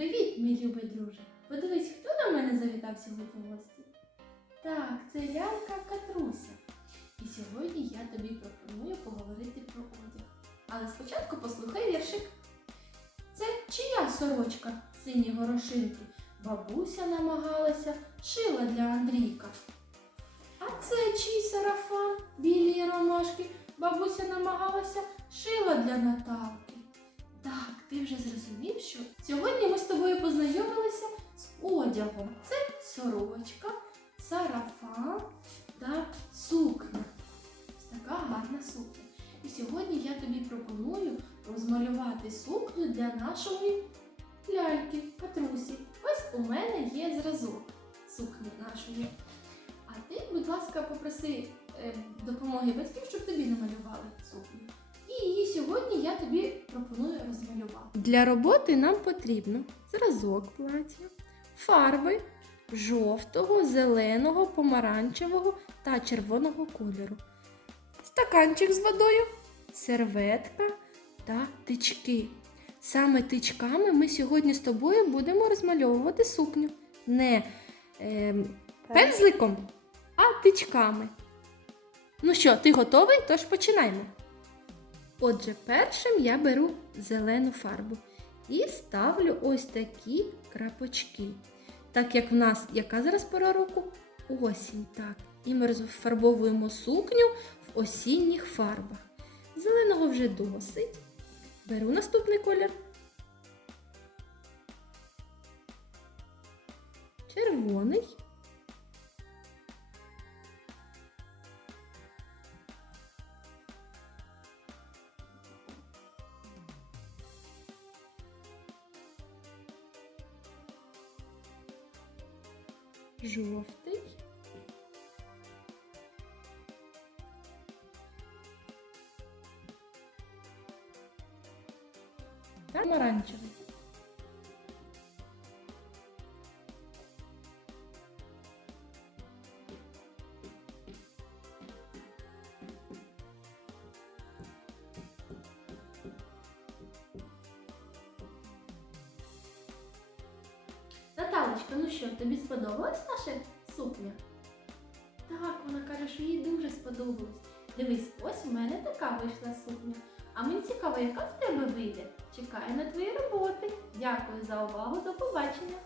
Привіт, мій любий друже! Подивись, хто до мене завітав сьогодні в гості? Так, це лялька Катруся. І сьогодні я тобі пропоную поговорити про одяг. Але спочатку послухай віршик. Це чия сорочка сині горошинки? Бабуся намагалася, шила для Андрійка. А це чий сарафан, білі ромашки? Бабуся намагалася, шила для Наталки. Ти вже зрозумів, що сьогодні ми з тобою познайомилися з одягом. Це сорочка, сарафан та сукня. Ось така гарна сукня. І сьогодні я тобі пропоную розмалювати сукню для нашої ляльки, Катрусі. Ось у мене є зразок сукні нашої. А ти, будь ласка, попроси е, допомоги батьків, щоб тобі намалювали сукню. І її сьогодні я тобі пропоную. Для роботи нам потрібно зразок плаття, фарби жовтого, зеленого, помаранчевого та червоного кольору, стаканчик з водою, серветка та тички. Саме тичками ми сьогодні з тобою будемо розмальовувати сукню. Не ем, пензликом, а тичками. Ну що, ти готовий? Тож починаємо. Отже, першим я беру зелену фарбу і ставлю ось такі крапочки. Так як в нас яка зараз пора року? Осінь, так. І ми розфарбовуємо сукню в осінніх фарбах. Зеленого вже досить. Беру наступний колір. Червоний. Жовтий. Та помаранчевий. Наталочка, ну що, тобі сподобалась наша сукня? Так, вона каже, що їй дуже сподобалось. Дивись, ось у мене така вийшла сукня. А мені цікаво, яка в тебе вийде. Чекаю на твої роботи. Дякую за увагу, до побачення.